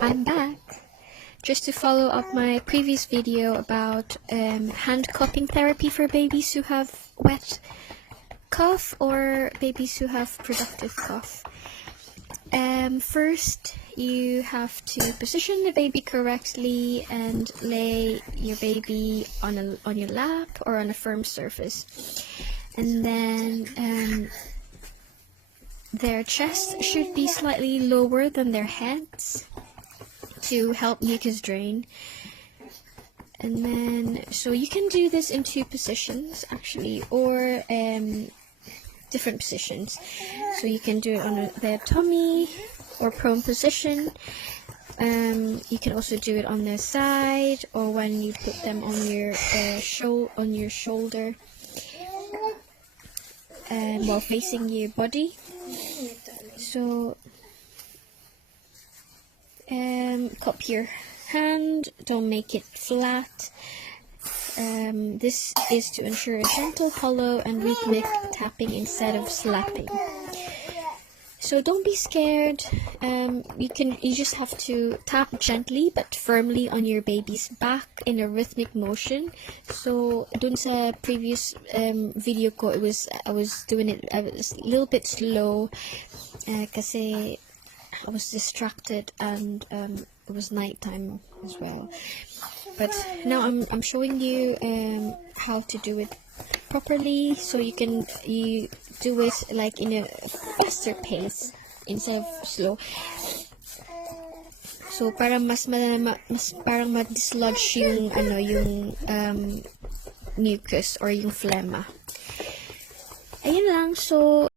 I'm back just to follow up my previous video about hand cupping therapy for babies who have wet cough or babies who have productive cough. First, you have to position the baby correctly and lay your baby on your lap or on a firm surface, and then their chest should be slightly lower than their heads to help mucus drain. And then, so you can do this in 2 positions actually, or different positions. So you can do it on their tummy or prone position. You can also do it on their side or when you put them on your shoulder while facing your body. So cup your hand, don't make it flat. This is to ensure a gentle, hollow and rhythmic tapping instead of slapping. So don't be scared. You just have to tap gently but firmly on your baby's back in a rhythmic motion. So dun sa previous video ko, I was doing it a little bit slow kasi I was distracted and it was nighttime as well. But now I'm showing you how to do it properly, so you do it like in a faster pace instead of slow. So para mas parang ma-dislodge yung mucus or yung phlegma. Ayun lang. So